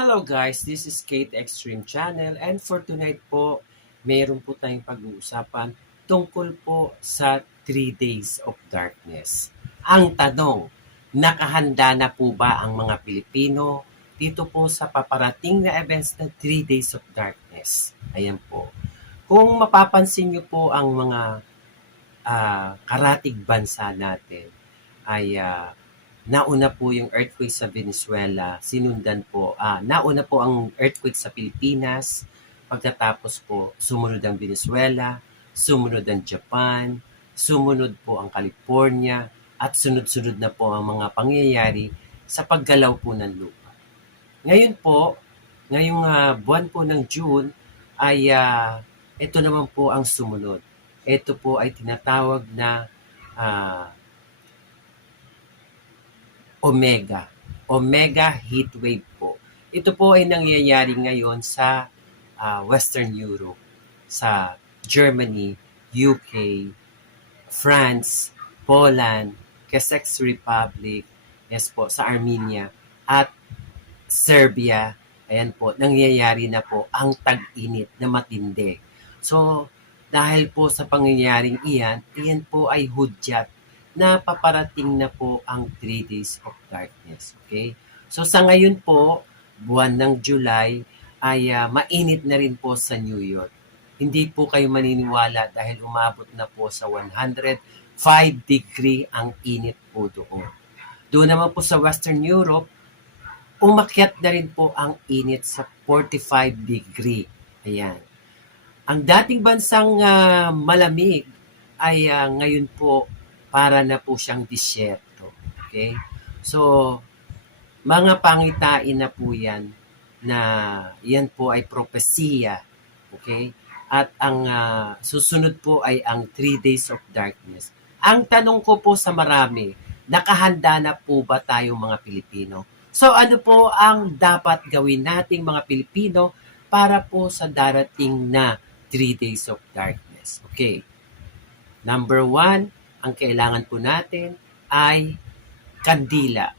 Hello guys, this is Kate Extreme Channel and for tonight po, meron po tayong pag-uusapan tungkol po sa 3 Days of Darkness. Ang tanong, nakahanda na po ba ang mga Pilipino dito po sa paparating na events na 3 Days of Darkness? Ayan po. Kung mapapansin niyo po ang mga karatig bansa natin ay nauna po yung earthquake sa Venezuela, sinundan po, nauna po ang earthquake sa Pilipinas, pagkatapos po sumunod ang Venezuela, sumunod ang Japan, sumunod po ang California, at sunod-sunod na po ang mga pangyayari sa paggalaw po ng lupa. Ngayon po, ngayong buwan po ng June, ay ito naman po ang sumunod. Ito po ay tinatawag na Omega heat wave po. Ito po ay nangyayari ngayon sa Western Europe, sa Germany, UK, France, Poland, Czech Republic, yes po, sa Armenia, at Serbia. Ayan po, nangyayari na po ang tag-init na matindi. So, dahil po sa pangyayaring iyan po ay hudyat na paparating na po ang 3 Days of Darkness. Okay? So sa ngayon po, buwan ng July, ay mainit na rin po sa New York. Hindi po kayo maniniwala dahil umabot na po sa 105 degree ang init po doon. Doon naman po sa Western Europe, umakyat na rin po ang init sa 45 degree. Ayan. Ang dating bansang malamig ay ngayon po para na po siyang disyerto. Okay? So, mga pangitain na po yan na yan po ay propesiya. Okay? At ang susunod po ay ang 3 Days of Darkness. Ang tanong ko po sa marami, nakahanda na po ba tayong mga Pilipino? So ano po ang dapat gawin nating mga Pilipino para po sa darating na 3 Days of Darkness? Okay. Number 1, ang kailangan po natin ay kandila.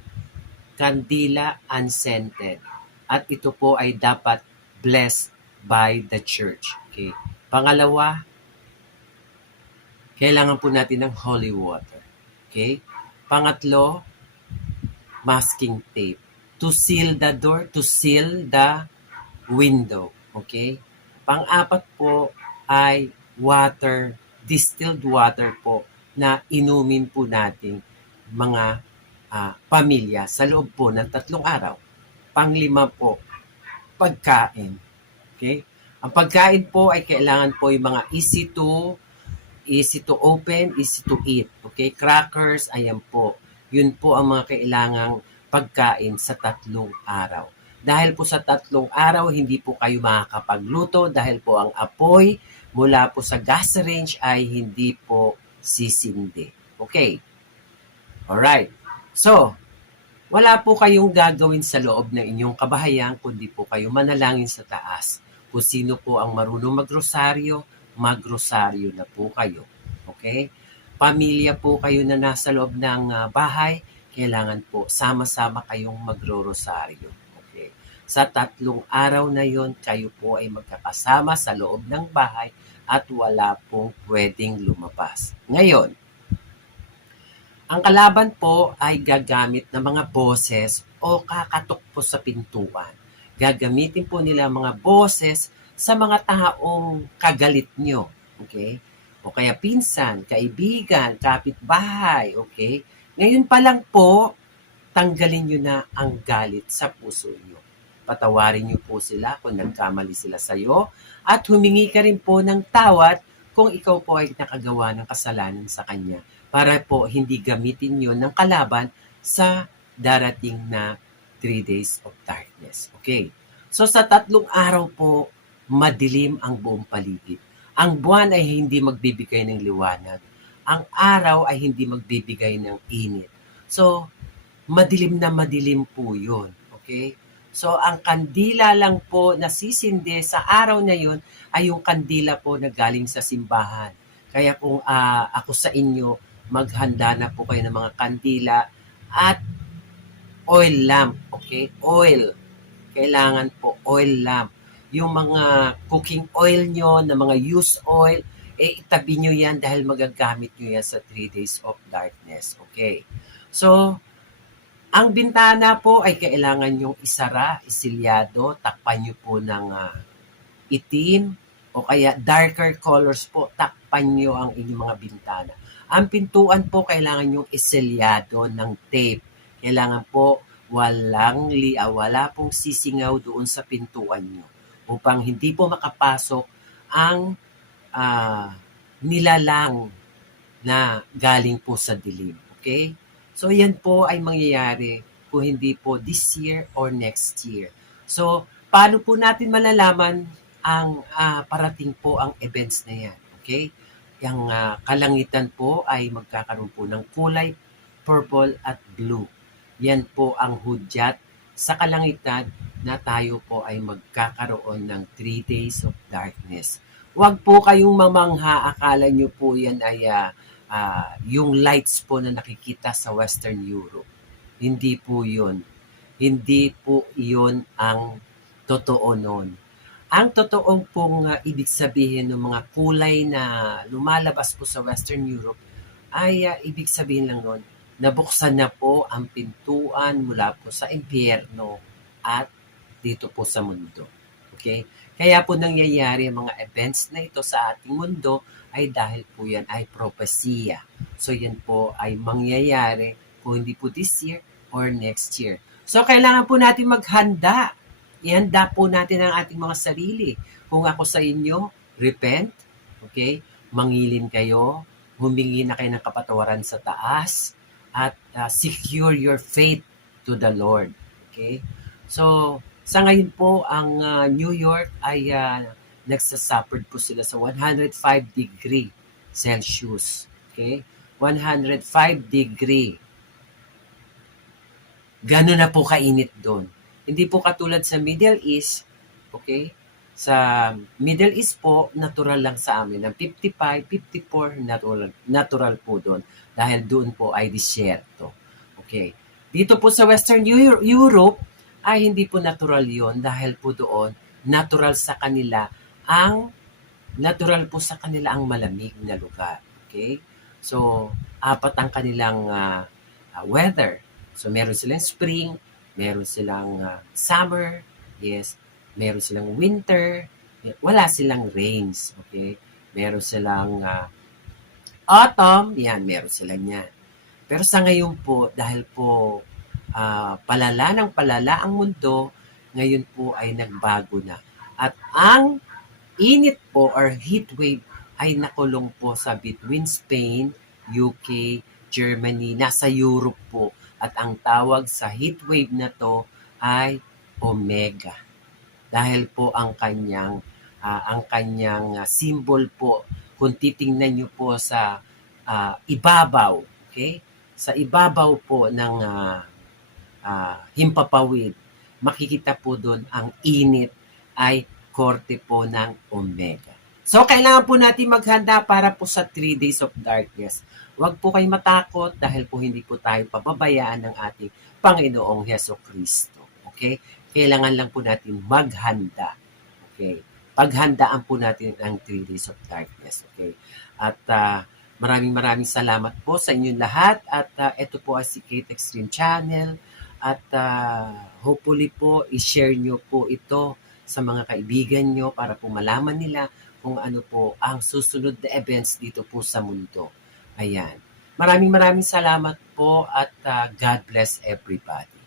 Kandila unscented. At ito po ay dapat blessed by the church. Okay. Pangalawa, kailangan po natin ng holy water. Okay. Pangatlo, masking tape. To seal the door, to seal the window. Okay. Pang-apat po ay water, distilled water po na inumin po natin mga pamilya sa loob po ng 3 araw. Panglima po, pagkain. Okay? Ang pagkain po ay kailangan po yung mga easy to open, easy to eat. Okay? Crackers, ayan po. Yun po ang mga kailangang pagkain sa 3 araw. Dahil po sa 3 araw, hindi po kayo makakapagluto dahil po ang apoy mula po sa gas range ay hindi po sisindi. Okay. Alright. So, wala po kayong gagawin sa loob ng inyong kabahayan kundi po kayo manalangin sa taas. Kung sino po ang marunong magrosaryo, magrosaryo na po kayo. Okay? Pamilya po kayo na nasa loob ng bahay, kailangan po sama-sama kayong magro-rosaryo. Okay? Sa 3 araw na yon, kayo po ay magkakasama sa loob ng bahay at wala pong pwedeng lumabas. Ngayon, ang kalaban po ay gagamit ng mga boses o kakatok po sa pintuan. Gagamitin po nila mga boses sa mga taong kagalit nyo. Okay? O kaya pinsan, kaibigan, kapitbahay. Okay? Ngayon pa lang po, tanggalin nyo na ang galit sa puso nyo. Patawarin nyo po sila kung nagkamali sila sa iyo at humingi ka rin po ng tawad kung ikaw po ay nakagawa ng kasalanan sa kanya para po hindi gamitin yun ng kalaban sa darating na 3 Days of Darkness. Okay. So sa 3 araw po, madilim ang buong paligid. Ang buwan ay hindi magbibigay ng liwanag. Ang araw ay hindi magbibigay ng init. So, madilim na madilim po yun. Okay? So, ang kandila lang po na sisindi sa araw na yun ay yung kandila po na galing sa simbahan. Kaya kung ako sa inyo, maghanda na po kayo ng mga kandila at oil lamp. Okay? Oil. kailangan po oil lamp. Yung mga cooking oil nyo, na mga used oil, itabi nyo yan dahil magagamit nyo yan sa 3 days of darkness. Okay. So, ang bintana po ay kailangan yung isara, isilyado, takpan nyo po ng itim o kaya darker colors po, takpan nyo ang inyong mga bintana. Ang pintuan po kailangan yung isilyado ng tape. Kailangan po wala pong sisingaw doon sa pintuan nyo upang hindi po makapasok ang nilalang na galing po sa dilim. Okay? So, yan po ay mangyayari kung hindi po this year or next year. So, paano po natin malalaman ang parating po ang events na yan? Okay? Yung kalangitan po ay magkakaroon po ng kulay purple at blue. Yan po ang hudyat sa kalangitan na tayo po ay magkakaroon ng 3 days of darkness. Huwag po kayong mamangha, akala nyo po yan ay yung lights po na nakikita sa Western Europe. Hindi po yun. Hindi po yun ang totoo nun. Ang totoong pong ibig sabihin ng mga kulay na lumalabas po sa Western Europe ay ibig sabihin lang nun, nabuksan na po ang pintuan mula po sa impyerno at dito po sa mundo. Okay? Kaya po nangyayari ang mga events na ito sa ating mundo ay dahil po yan ay propesya. So yan po ay mangyayari kung hindi po this year or next year. So kailangan po natin maghanda. Ihanda po natin ang ating mga sarili. Kung ako sa inyo, repent, okay? Mangilin kayo, humingi na kayo ng kapatawaran sa taas, at secure your faith to the Lord. Okay? So, sa ngayon po, ang New York ay nagsasuffered po sila sa 105 degree Celsius. Okay? 105 degree. Gano'n na po kainit doon. Hindi po katulad sa Middle East, okay? Sa Middle East po, natural lang sa amin. Ang 55, 54, natural po doon. Dahil doon po ay disyerto. Okay. Dito po sa Western Europe, ay hindi po natural yon dahil po doon, natural po sa kanila ang malamig na lugar. Okay? So, apat ang kanilang weather. So, meron silang spring, meron silang summer, yes, meron silang winter, wala silang rains, okay? Meron silang autumn, yan, meron sila niyan. Pero sa ngayon po, dahil po palala ng palala ang mundo, ngayon po ay nagbago na. At ang init po or heat wave ay nakulong po sa between Spain, UK, Germany, nasa Europe po. At ang tawag sa heat wave na to ay Omega. Dahil po ang kanyang symbol po, kung titingnan niyo po sa ibabaw, okay? Sa ibabaw po ng himpapawid, makikita po doon ang init ay korte po ng Omega. So, kailangan po natin maghanda para po sa 3 days of darkness. Huwag po kayo matakot dahil po hindi po tayo pababayaan ng ating Panginoong Heso Kristo. Okay? Kailangan lang po natin maghanda. Okay? Paghandaan po natin ang 3 days of darkness. Okay? At maraming salamat po sa inyong lahat. At ito po ay si Kate Extreme Channel. At hopefully po, i-share nyo po ito sa mga kaibigan nyo para po malaman nila kung ano po ang susunod na events dito po sa mundo. Ayan. Maraming salamat po at God bless everybody.